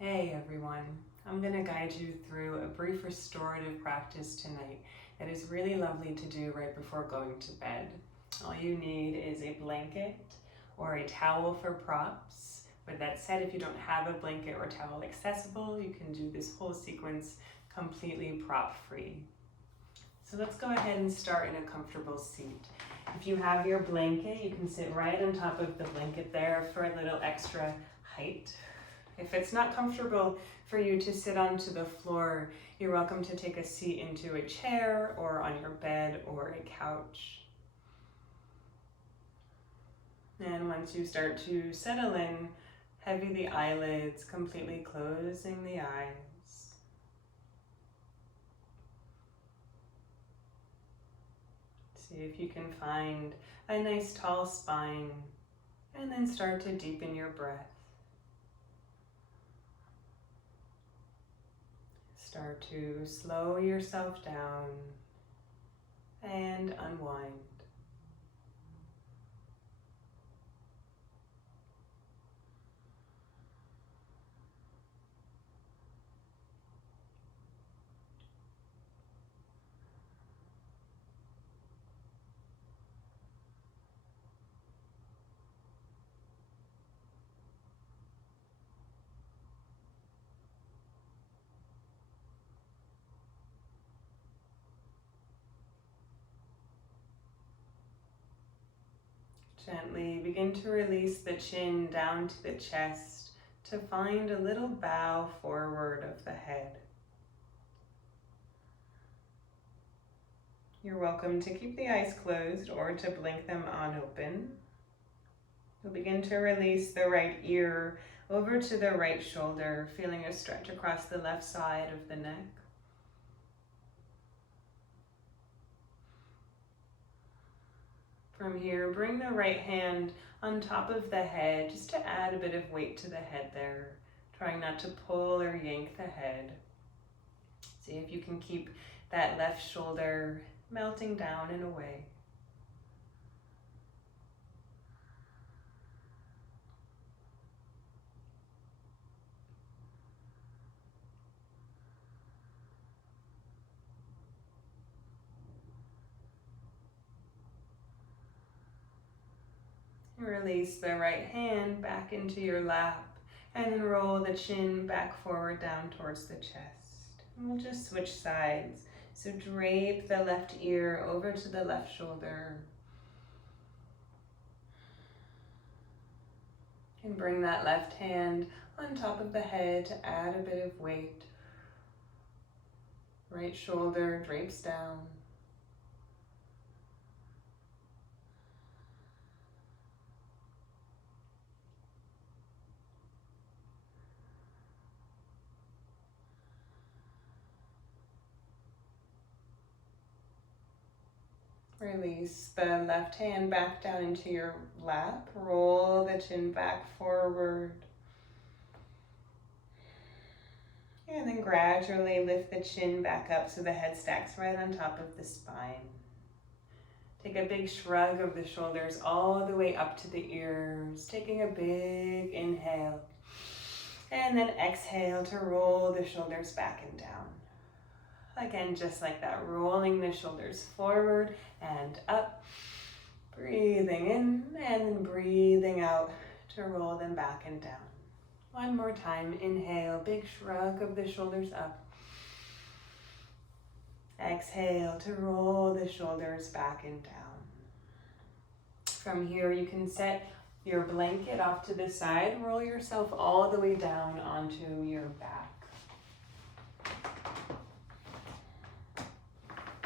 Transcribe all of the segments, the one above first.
Hey everyone, I'm going to guide you through a brief restorative practice tonight that is really lovely to do right before going to bed. All you need is a blanket or a towel for props. With that said, if you don't have a blanket or towel accessible, you can do this whole sequence completely prop free. So let's go ahead and start in a comfortable seat. If you have your blanket, you can sit right on top of the blanket there for a little extra height. If it's not comfortable for you to sit onto the floor, you're welcome to take a seat into a chair or on your bed or a couch. And once you start to settle in, heavy the eyelids, completely closing the eyes. See if you can find a nice tall spine, and then start to deepen your breath. Start to slow yourself down and unwind. Gently begin to release the chin down to the chest to find a little bow forward of the head. You're welcome to keep the eyes closed or to blink them on open. You'll begin to release the right ear over to the right shoulder, feeling a stretch across the left side of the neck. From here, bring the right hand on top of the head just to add a bit of weight to the head there, trying not to pull or yank the head. See if you can keep that left shoulder melting down and away. Release the right hand back into your lap and then roll the chin back forward down towards the chest. And we'll just switch sides. So drape the left ear over to the left shoulder. And bring that left hand on top of the head to add a bit of weight. Right shoulder drapes down. Release the left hand back down into your lap. Roll the chin back forward. And then gradually lift the chin back up so the head stacks right on top of the spine. Take a big shrug of the shoulders all the way up to the ears. Taking a big inhale. And then exhale to roll the shoulders back and down. Again, just like that, rolling the shoulders forward and up. Breathing in and then breathing out to roll them back and down. One more time, inhale, big shrug of the shoulders up. Exhale to roll the shoulders back and down. From here, you can set your blanket off to the side, roll yourself all the way down onto your back.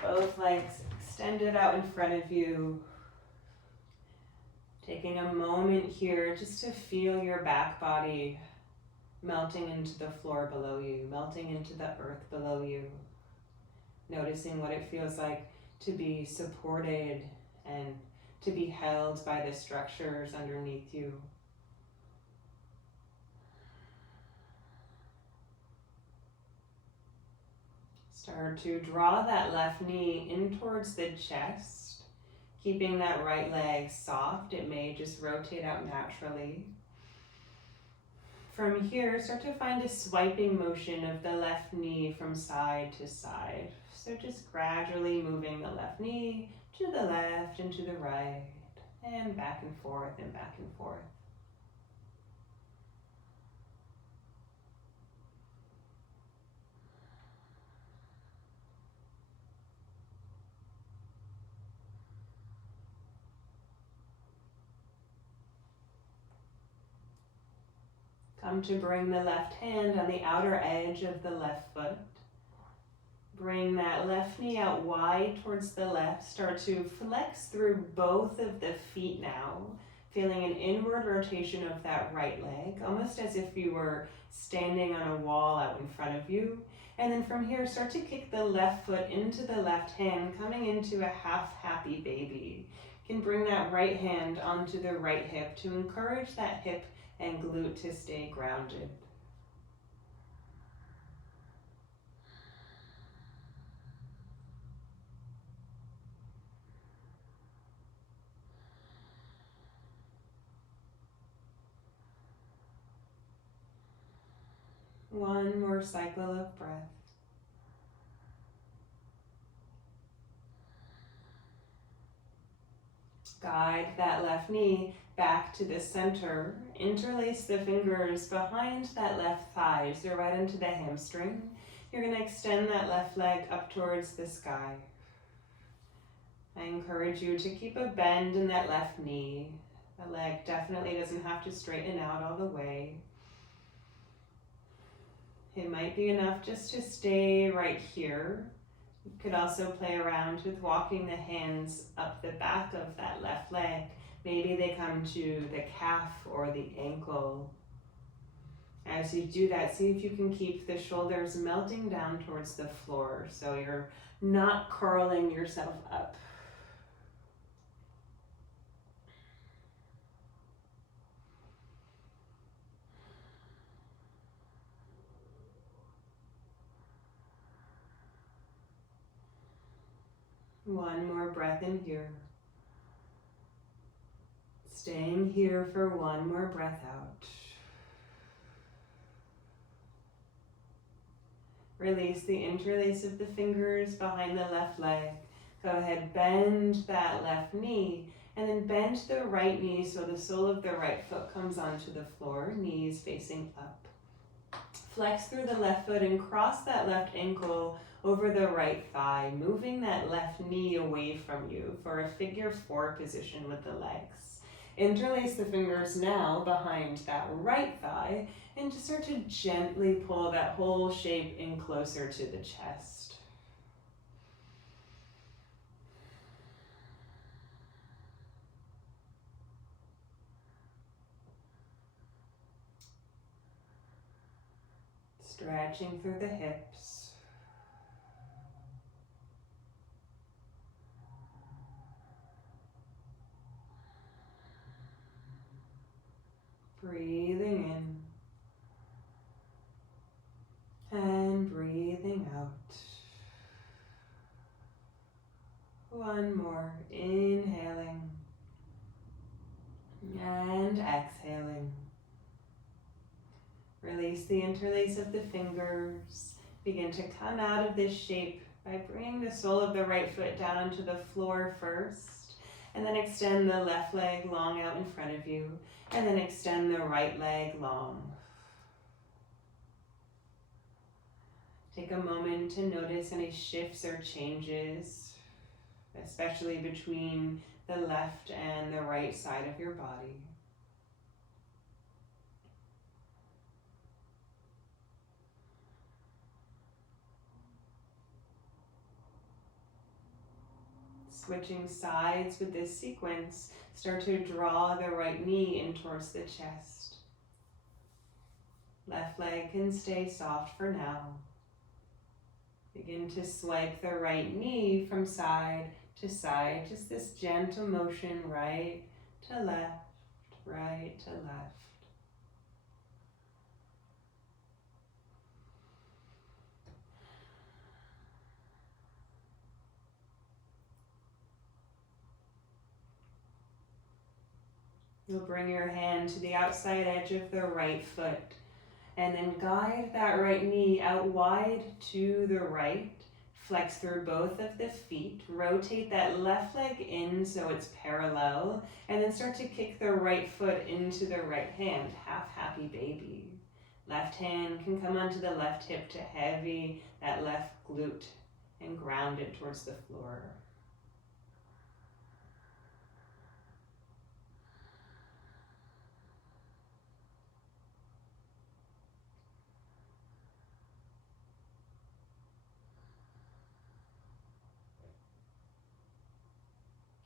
Both legs extended out in front of you. Taking a moment here just to feel your back body melting into the floor below you, melting into the earth below you. Noticing what it feels like to be supported and to be held by the structures underneath you. Start to draw that left knee in towards the chest, keeping that right leg soft. It may just rotate out naturally. From here, start to find a swiping motion of the left knee from side to side. So just gradually moving the left knee to the left and to the right, and back and forth and back and forth. Come to bring the left hand on the outer edge of the left foot. Bring that left knee out wide towards the left. Start to flex through both of the feet now, feeling an inward rotation of that right leg, almost as if you were standing on a wall out in front of you. And then from here, start to kick the left foot into the left hand, coming into a half happy baby. You can bring that right hand onto the right hip to encourage that hip and glute to stay grounded. One more cycle of breath. Guide that left knee back to the center. Interlace the fingers behind that left thigh, so right into the hamstring. You're going to extend that left leg up towards the sky. I encourage you to keep a bend in that left knee. The leg definitely doesn't have to straighten out all the way. It might be enough just to stay right here. You could also play around with walking the hands up the back of that left leg. Maybe they come to the calf or the ankle. As you do that, see if you can keep the shoulders melting down towards the floor so you're not curling yourself up. One more breath in here. Staying here for one more breath out. Release the interlace of the fingers behind the left leg. Go ahead, bend that left knee, and then bend the right knee so the sole of the right foot comes onto the floor, knees facing up. Flex through the left foot and cross that left ankle over the right thigh, moving that left knee away from you for a figure four position with the legs. Interlace the fingers now behind that right thigh and just start to gently pull that whole shape in closer to the chest. Stretching through the hips. Breathing in and breathing out. One more, inhaling and exhaling. Release the interlace of the fingers. Begin to come out of this shape by bringing the sole of the right foot down onto the floor first, and then extend the left leg long out in front of you, and then extend the right leg long. Take a moment to notice any shifts or changes, especially between the left and the right side of your body. Switching sides with this sequence, start to draw the right knee in towards the chest. Left leg can stay soft for now. Begin to swipe the right knee from side to side, just this gentle motion, right to left, right to left. You'll bring your hand to the outside edge of the right foot. And then guide that right knee out wide to the right. Flex through both of the feet. Rotate that left leg in so it's parallel. And then start to kick the right foot into the right hand. Half happy baby. Left hand can come onto the left hip to heavy that left glute and ground it towards the floor.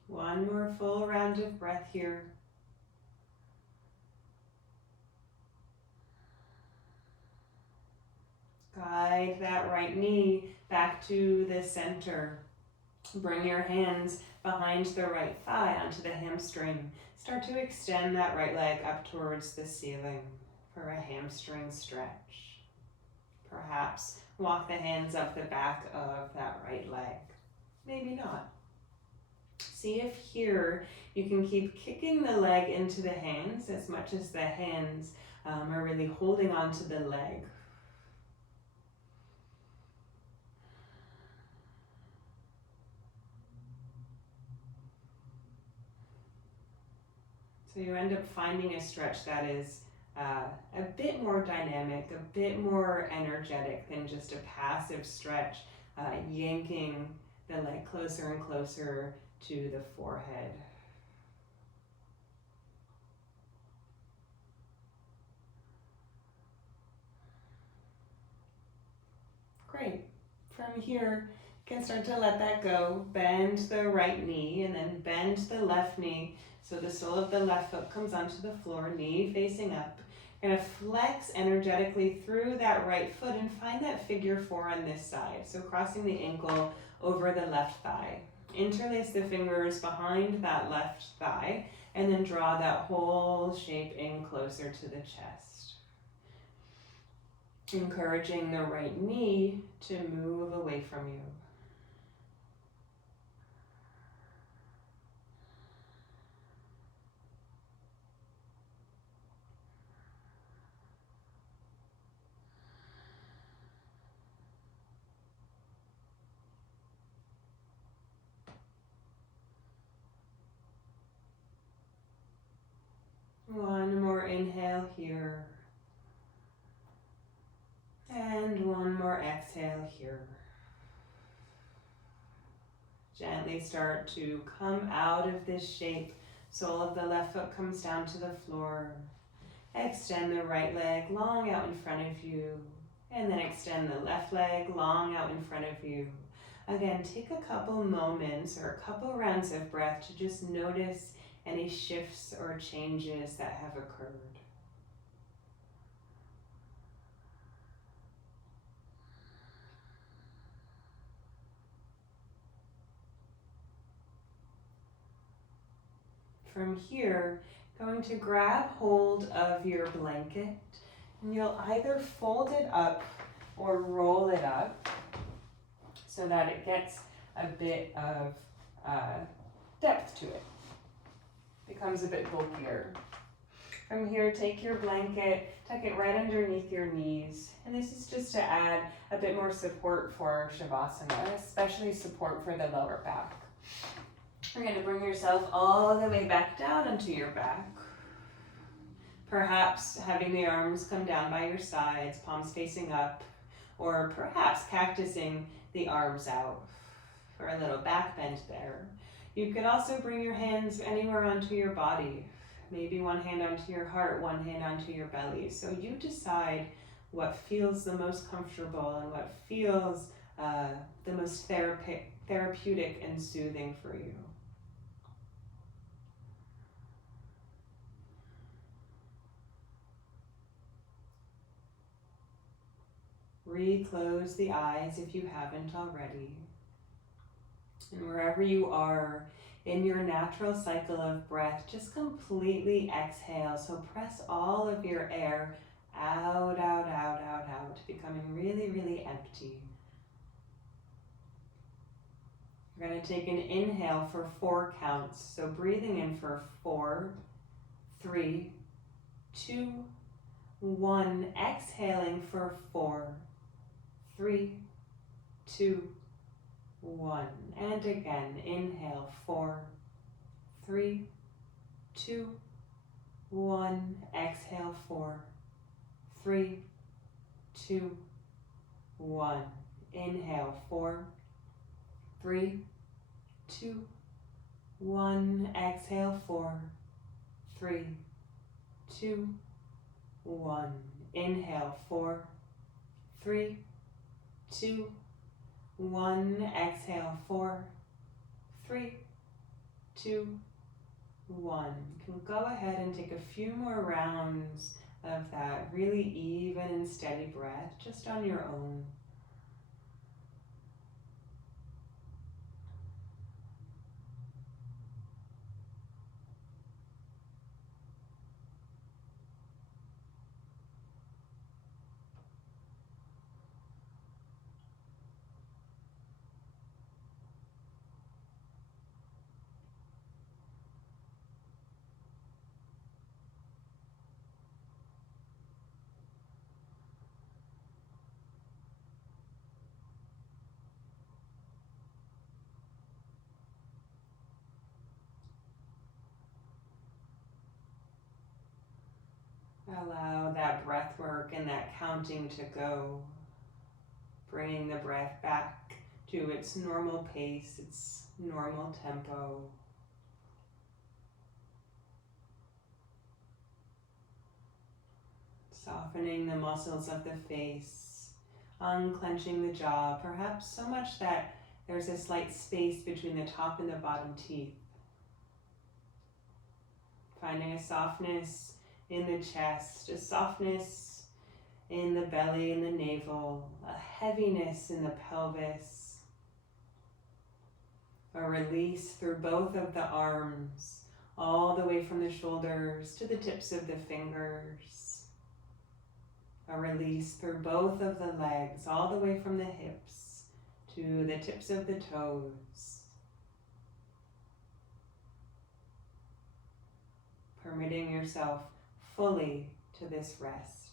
One more full round of breath here. Guide that right knee back to the center. Bring your hands behind the right thigh onto the hamstring. Start to extend that right leg up towards the ceiling for a hamstring stretch. Perhaps walk the hands up the back of that right leg. Maybe not. See if here you can keep kicking the leg into the hands as much as the hands are really holding onto the leg. So you end up finding a stretch that is a bit more dynamic, a bit more energetic than just a passive stretch, yanking the leg closer and closer to the forehead. Great. From here, you can start to let that go. Bend the right knee and then bend the left knee so the sole of the left foot comes onto the floor, knee facing up. You're going to flex energetically through that right foot and find that figure four on this side. So crossing the ankle over the left thigh. Interlace the fingers behind that left thigh and then draw that whole shape in closer to the chest. Encouraging the right knee to move away from you. One more inhale here. And one more exhale here. Gently start to come out of this shape. Sole of the left foot comes down to the floor. Extend the right leg long out in front of you. And then extend the left leg long out in front of you. Again, take a couple moments or a couple rounds of breath to just notice any shifts or changes that have occurred. From here, going to grab hold of your blanket and you'll either fold it up or roll it up so that it gets a bit of depth to it. Becomes a bit bulkier. From here, take your blanket, tuck it right underneath your knees. And this is just to add a bit more support for Shavasana, especially support for the lower back. You're going to bring yourself all the way back down onto your back. Perhaps having the arms come down by your sides, palms facing up, or perhaps cactusing the arms out for a little back bend there. You could also bring your hands anywhere onto your body. Maybe one hand onto your heart, one hand onto your belly. So you decide what feels the most comfortable and what feels the most therapeutic and soothing for you. Reclose the eyes if you haven't already. And wherever you are in your natural cycle of breath, just completely exhale. So press all of your air out, out, out, out, out, becoming really, really empty. We're going to take an inhale for 4 counts. So breathing in for 4, 3, 2, 1. Exhaling for 4, 3, 2, 1. And again, inhale, 4, 3, 2, 1. Exhale, 4, 3, 2, 1. Inhale, 4, 3, 2, 1. Exhale, 4, 3, 2, 1. Inhale, 4, 3, 2, 1. Exhale, 4, 3, 2, 1. You can go ahead and take a few more rounds of that really even and steady breath just on your own. Allow that breath work and that counting to go, bringing the breath back to its normal pace, its normal tempo. Softening the muscles of the face, unclenching the jaw, perhaps so much that there's a slight space between the top and the bottom teeth. Finding a softness in the chest, a softness in the belly and the navel, a heaviness in the pelvis, a release through both of the arms, all the way from the shoulders to the tips of the fingers, a release through both of the legs, all the way from the hips to the tips of the toes. Permitting yourself fully to this rest.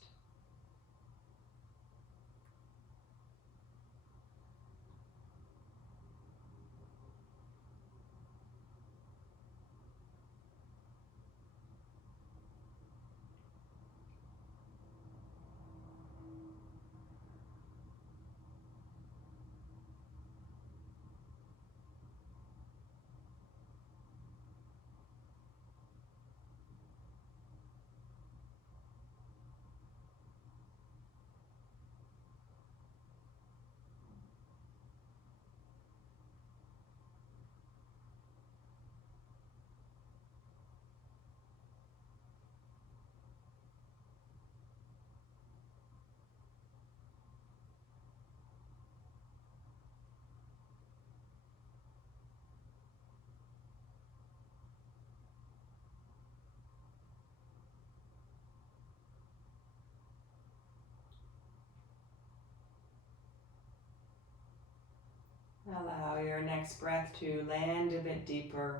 Allow your next breath to land a bit deeper.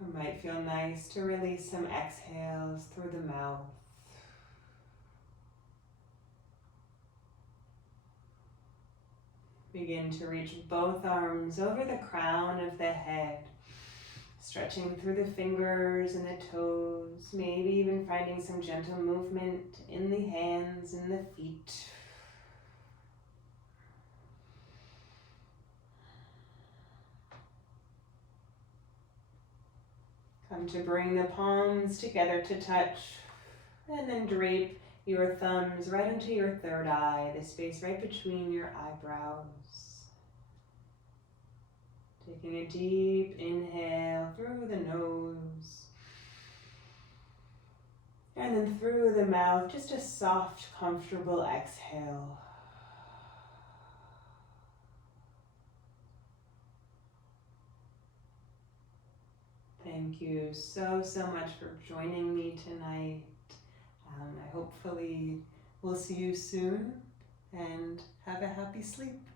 It might feel nice to release some exhales through the mouth. Begin to reach both arms over the crown of the head, stretching through the fingers and the toes, maybe even finding some gentle movement in the hands and the feet. Come to bring the palms together to touch, and then drape your thumbs right into your third eye, the space right between your eyebrows. Taking a deep inhale through the nose, and then through the mouth, just a soft, comfortable exhale. Thank you so much for joining me tonight. I hopefully will see you soon, and have a happy sleep.